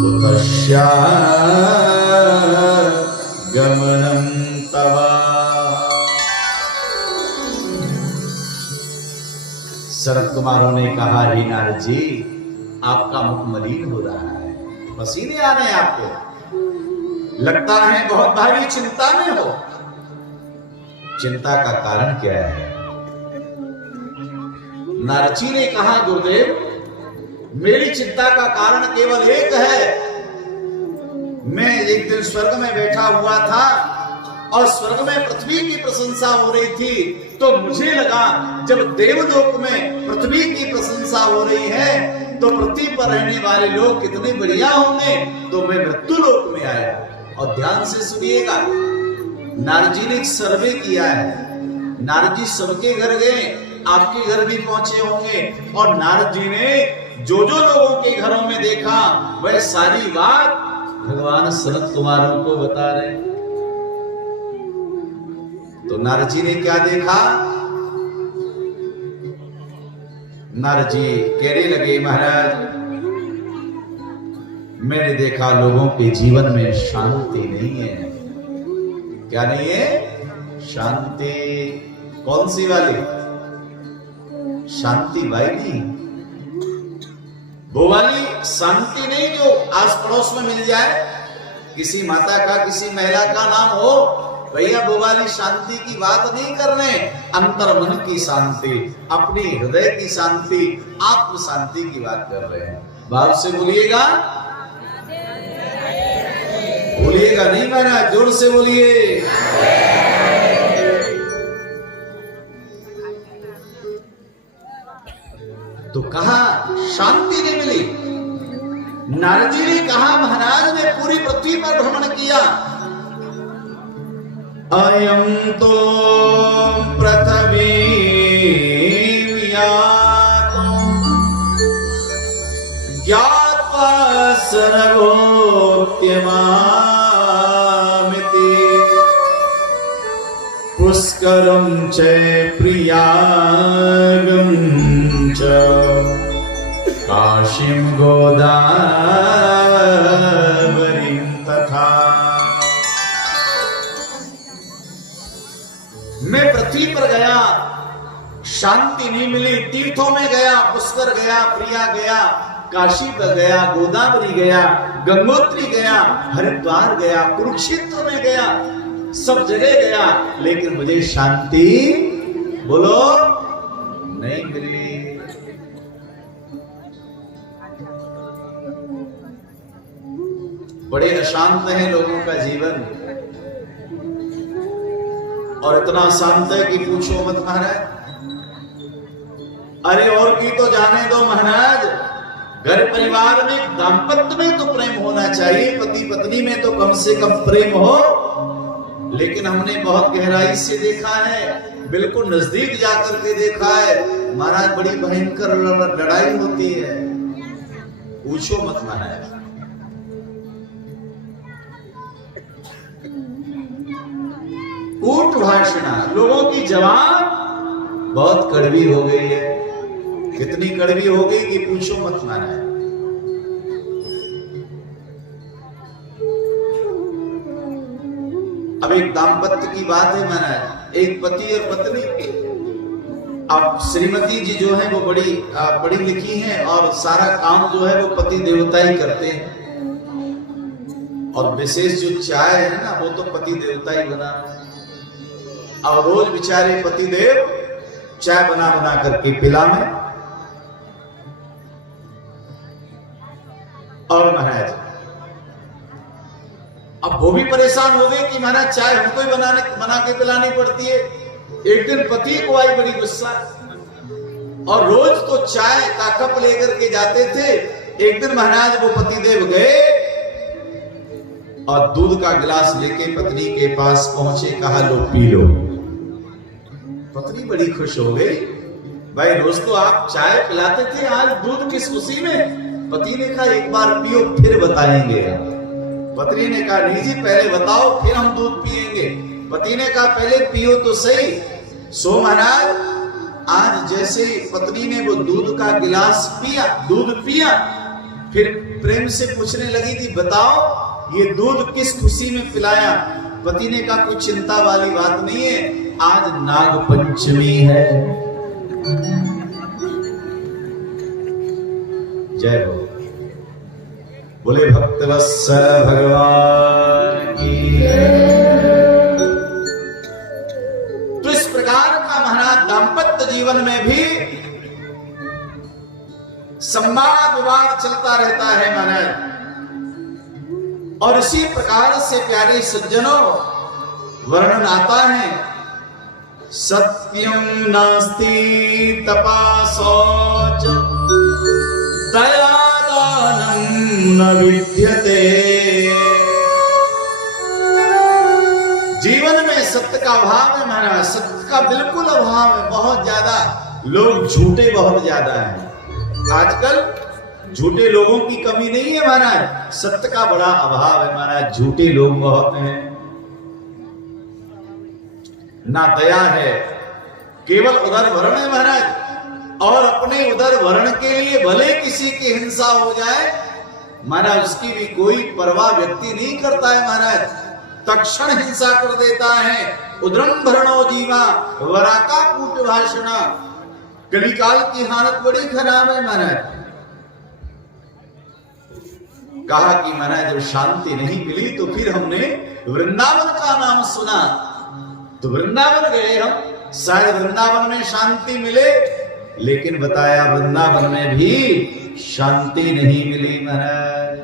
कुतस्या गमनं तव। शरद कुमारों ने कहा हे नारद जी, आपका मुख मलिन हो रहा है, पसीने आ रहे हैं आपको, लगता है बहुत भारी चिंता में हो। चिंता का कारण क्या है? नारद जी ने कहा गुरुदेव, मेरी चिंता का कारण केवल एक है। मैं एक दिन स्वर्ग में बैठा हुआ था और स्वर्ग में पृथ्वी की प्रशंसा हो रही थी, तो मुझे लगा जब देवलोक में पृथ्वी की प्रशंसा हो रही है तो पृथ्वी पर रहने वाले लोग कितने बढ़िया होंगे, तो मैं मृत्यु लोक में आया। और ध्यान से सुनिएगा, नारद जी ने एक सर्वे किया है। नारद जी सबके घर गए, आपके घर भी पहुंचे होंगे, और नारद जी ने जो जो लोगों के घरों में देखा वह सारी बात भगवान सनत कुमारों को बता रहे। तो नारद जी ने क्या देखा? नारद जी कहने लगे महाराज, मैंने देखा लोगों के जीवन में शांति नहीं है। क्या नहीं है? शांति। कौन सी वाली शांति? भाई नहीं, वो वाली शांति नहीं जो आस पड़ोस में मिल जाए, किसी माता का किसी महिला का नाम हो, भैया वो वाली शांति की बात नहीं कर रहे। अंतर मन की शांति, अपनी हृदय की शांति, आत्म शांति की बात कर रहे हैं। भाव से बोलिएगा, बोलिएगा नहीं मैंने, जोर से बोलिए। तो कहा शांति नहीं मिली। नारद जी ने कहा महाराज ने पूरी पृथ्वी पर भ्रमण किया। अयं तो पृथ्वी ज्ञात्वा सर्वोत्यमामिति पुष्करं च प्रियागं च काशीं गोदावरीं तथा। मैं पृथ्वी पर गया, शांति नहीं मिली। तीर्थों में गया, पुष्कर गया, प्रिया गया, काशी पर गया, गोदावरी गया, गंगोत्री गया, हरिद्वार गया, कुरुक्षेत्र में गया, सब जगह गया, लेकिन मुझे शांति बोलो नहीं मिली। बड़े अशांत है लोगों का जीवन, और इतना शांत है कि पूछो मत महाराज। अरे और की तो जाने दो महाराज, घर परिवार में दाम्पत्य में तो प्रेम होना चाहिए, पति पत्नी में तो कम से कम प्रेम हो, लेकिन हमने बहुत गहराई से देखा है, बिल्कुल नजदीक जाकर के देखा है महाराज, बड़ी भयंकर लड़ाई होती है, पूछो मत महाराज। ऊट भाषणा, लोगों की जवान बहुत कड़वी हो गई है। कितनी कड़वी हो गई कि पूछो मत महाराज। अब एक दाम्पत्य की बात है महाराज, एक पति और पत्नी। अब श्रीमती जी जो है वो बड़ी पढ़ी लिखी हैं, और सारा काम जो है वो पति देवता ही करते हैं, और विशेष जो चाय है ना वो तो पति देवता ही बना। और रोज बेचारे पति देव चाय बना बना करके पिला में। और महाराज अब वो भी परेशान हो गए कि महाराज चाय हमको ही बना के पिलानी पड़ती है। एक दिन पति को आई बड़ी गुस्सा, और रोज तो चाय का कप लेकर के जाते थे। एक दिन महाराज वो पति देव गए और दूध का गिलास लेके पत्नी के पास पहुंचे, कहा लो पी लो। पत्नी बड़ी खुश हो गई, भाई रोज तो आप चाय पिलाते थे, आज दूध किस खुशी में। पति ने कहा एक बार पियो फिर बताएंगे। पत्नी ने कहा नहीं जी पहले बताओ फिर हम दूध पिएंगे। पति ने कहा पहले पियो तो सही। सो महाराज आज जैसे पत्नी ने वो दूध का गिलास पिया, दूध पिया, फिर प्रेम से पूछने लगी थी बताओ ये दूध किस खुशी में पिलाया। पति ने कहा कोई चिंता वाली बात नहीं है, आज नाग पंचमी है। जय हो बोले भक्तवत्सल भगवान की। तो इस प्रकार का महाराज दाम्पत्य जीवन में भी संवाद विवाद चलता रहता है महाराज। और इसी प्रकार से प्यारे सज्जनों वर्णन आता है, सत्यम नास्ति तपा शौच दयादानं न विद्यते। जीवन में सत्य का अभाव है महाराज, सत्य का बिल्कुल अभाव है, बहुत ज्यादा। लोग झूठे बहुत ज्यादा हैं आजकल। झूठे लोगों की कमी नहीं है महाराज, सत्य का बड़ा अभाव है महाराज। झूठे लोग बहुत हैं, ना दया है, केवल उदर भरण है महाराज। और अपने उदर भरण के लिए भले किसी की हिंसा हो जाए महाराज, उसकी भी कोई परवाह व्यक्ति नहीं करता है महाराज, तत्क्षण हिंसा कर देता है। उदरम भरणो जीवा वराका कूट भाषणा। कलिकाल की हालत बड़ी खराब है महाराज। कहा कि महाराज जब शांति नहीं मिली तो फिर हमने वृंदावन का नाम सुना, तो वृंदावन गए हम, शायद वृंदावन में शांति मिले, लेकिन बताया वृंदावन में भी शांति नहीं मिली महाराज।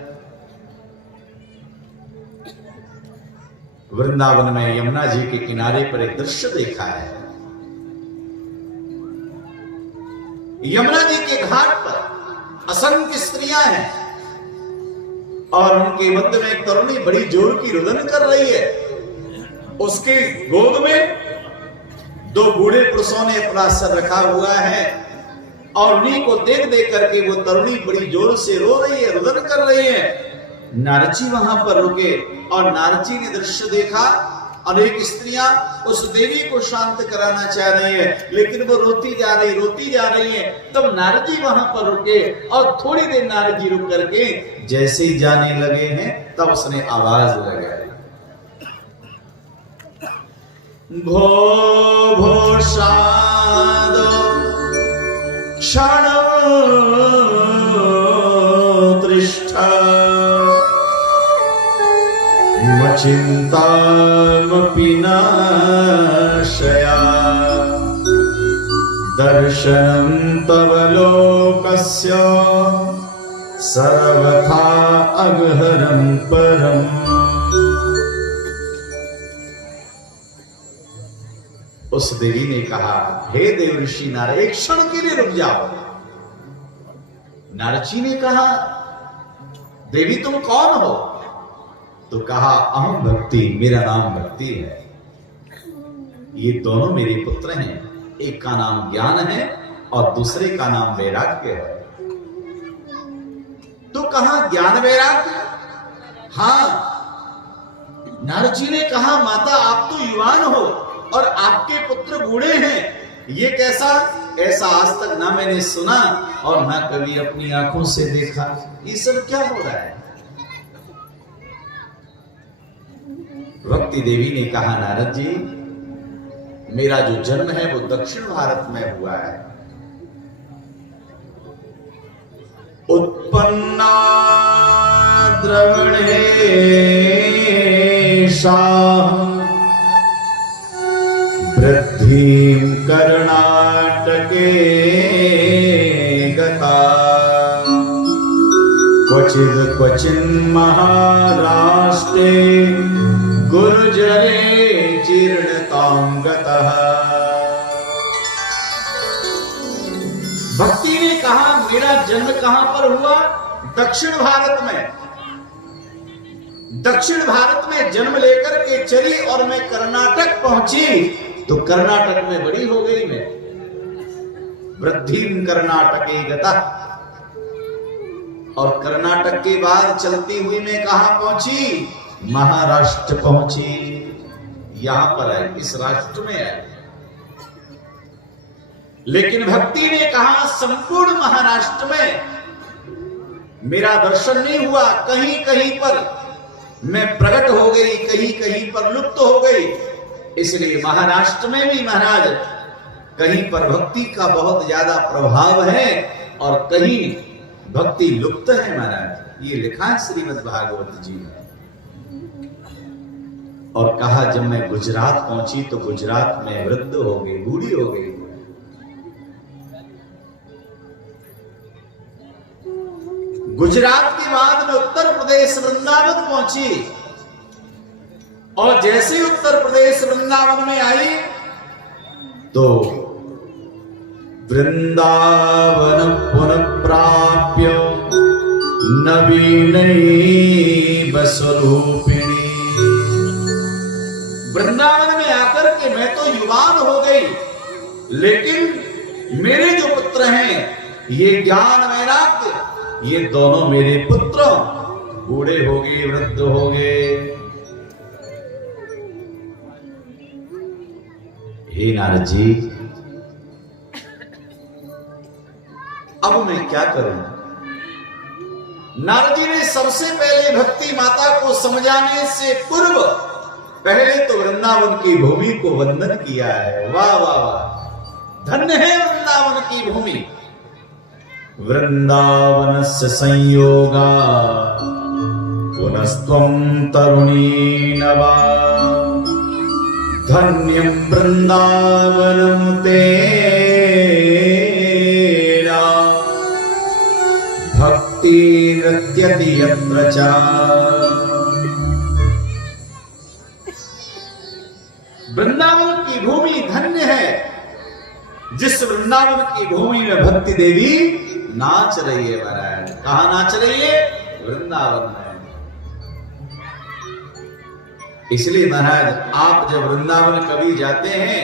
वृंदावन में यमुना जी के किनारे पर एक दृश्य देखा है। यमुना जी के घाट पर असंख्य स्त्रियां हैं और उनके मध्य में एक तरुणी बड़ी जोर की रुदन कर रही है। उसके गोद में दो बूढ़े पुरुषों ने अपना सर रखा हुआ है और उन्हीं को देख देख करके वो तरुणी बड़ी जोर से रो रही है, रुदन कर रही है। नारद जी वहां पर रुके और नारद जी ने दृश्य देखा। अनेक स्त्रियां उस देवी को शांत कराना चाह रही है, लेकिन वो रोती जा रही है। तब नारद जी वहां पर रुके और थोड़ी देर नारद जी रुक करके जैसे ही जाने लगे हैं तब उसने आवाज लगाई, भो भो शादो क्षण तृष्ठा मचिन्तामपि नाशया दर्शनं तव लोकस्य सर्वथा अगहरं परम्। उस देवी ने कहा, हे देव ऋषि नारद, एक क्षण के लिए रुक जाओ। नारद जी ने कहा, देवी तुम कौन हो? तो कहा, अहम भक्ति, मेरा नाम भक्ति है। ये दोनों मेरे पुत्र हैं, एक का नाम ज्ञान है और दूसरे का नाम वैराग्य है। तो कहा ज्ञान वैराग्य? हाँ। नारद जी ने कहा, माता आप तो युवान हो और आपके पुत्र बूढ़े हैं, ये कैसा? ऐसा आज तक ना मैंने सुना और ना कभी अपनी आंखों से देखा। ये सब क्या हो रहा है? भक्ति देवी ने कहा, नारद जी मेरा जो जन्म है वो दक्षिण भारत में हुआ है। उत्पन्ना द्रवणे वृद्धिं कर्णाटके गता क्वचिन् महाराष्ट्रे गुर्जरे जीर्णतां गतः। भक्ति ने कहा, मेरा जन्म कहां पर हुआ? दक्षिण भारत में। दक्षिण भारत में जन्म लेकर के चली और मैं कर्नाटक पहुंची तो कर्नाटक में बड़ी हो गई मैं। वृद्धिं कर्नाटके गता, और कर्नाटक के बाद चलती हुई मैं कहां पहुंची? महाराष्ट्र पहुंची। यहां पर है, इस राष्ट्र में है। लेकिन भक्ति ने कहा, संपूर्ण महाराष्ट्र में मेरा दर्शन नहीं हुआ। कहीं कहीं पर मैं प्रकट हो गई, कहीं कहीं पर लुप्त हो गई। इसलिए महाराष्ट्र में भी महाराज कहीं पर भक्ति का बहुत ज्यादा प्रभाव है और कहीं भक्ति लुप्त है महाराज। ये लिखा है श्रीमद् भागवत जी में। और कहा, जब मैं गुजरात पहुंची तो गुजरात में वृद्ध हो गई, बूढ़ी हो गई। गुजरात के बाद में उत्तर प्रदेश वृंदावन पहुंची और जैसे ही उत्तर प्रदेश वृंदावन में आई तो वृंदावन पुनः प्राप्य नवीनैव स्वरूपिणी। वृंदावन में आकर के मैं तो युवान हो गई, लेकिन मेरे जो पुत्र हैं ये ज्ञान वैराग्य, ये दोनों मेरे पुत्र बूढ़े हो गए, वृद्ध हो गए। हे नारद जी, अब मैं क्या करूं? नारद जी ने सबसे पहले भक्ति माता को समझाने से पूर्व पहले तो वृंदावन की भूमि को वंदन किया है। वाह वाह वाह, धन्य है वृंदावन की भूमि। वृंदावनस्य संयोगा पुनस्त्वं तरुणी नवा धन्यं वृन्दावनं तेना भक्ति नृत्यति यत्र च। वृंदावन की भूमि धन्य है जिस वृंदावन की भूमि में भक्ति देवी नाच रही है। महाराज कहाँ नाच रही है? वृंदावन में। इसलिए महाराज आप जब वृंदावन कभी जाते हैं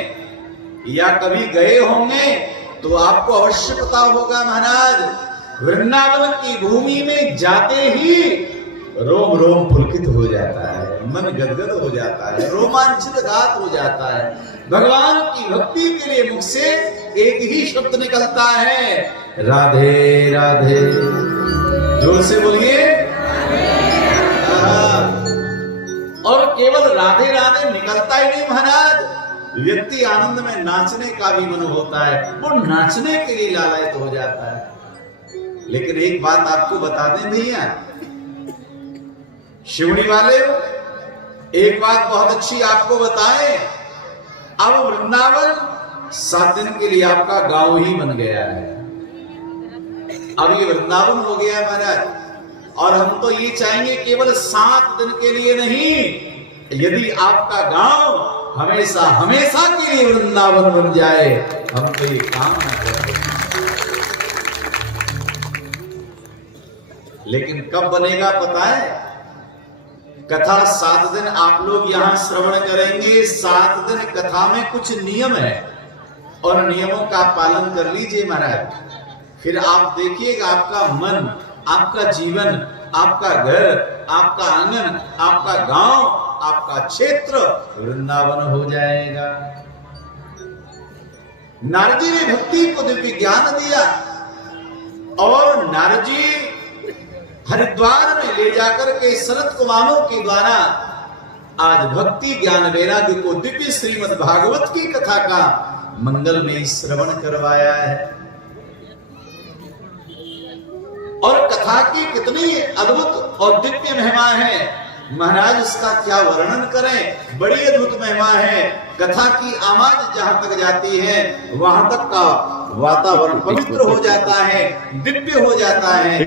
या कभी गए होंगे तो आपको अवश्य पता होगा महाराज, वृंदावन की भूमि में जाते ही रोम रोम पुलकित हो जाता है, मन गदगद हो जाता है, रोमांचित घात हो जाता है। भगवान की भक्ति के लिए मुख से एक ही शब्द निकलता है, राधे राधे। जोर से बोलिए। और केवल राधे राधे निकलता ही नहीं महाराज, व्यक्ति आनंद में नाचने का भी मन होता है, वो नाचने के लिए लालायित हो जाता है। लेकिन एक बात आपको बता दें भैया शिवनी वाले, एक बात बहुत अच्छी आपको बताएं, अब वृंदावन 7 दिन के लिए आपका गांव ही बन गया है। अब ये वृंदावन हो गया महाराज, और हम तो ये चाहेंगे केवल 7 दिन के लिए नहीं, यदि आपका गांव हमेशा हमेशा के लिए वृंदावन बन जाए, हम तो ये काम न करें। लेकिन कब बनेगा पता है? कथा 7 दिन आप लोग यहां श्रवण करेंगे। 7 दिन कथा में कुछ नियम है और नियमों का पालन कर लीजिए महाराज, फिर आप देखिएगा आपका मन, आपका जीवन, आपका घर, आपका आंगन, आपका गांव, आपका क्षेत्र वृंदावन हो जाएगा। नारद जी ने भक्ति को दिव्य ज्ञान दिया और नारद जी हरिद्वार में ले जाकर के सनत कुमारों के द्वारा आज भक्ति ज्ञान वैराग्य को दिव्य श्रीमद् भागवत की कथा का मंगल में श्रवण करवाया है। और कथा की कितनी अद्भुत और दिव्य महिमा है महाराज, इसका क्या वर्णन करें। बड़ी अद्भुत महिमा है। कथा की आवाज जहां तक जाती है वहां तक का वातावरण पवित्र हो जाता है, दिव्य हो जाता है।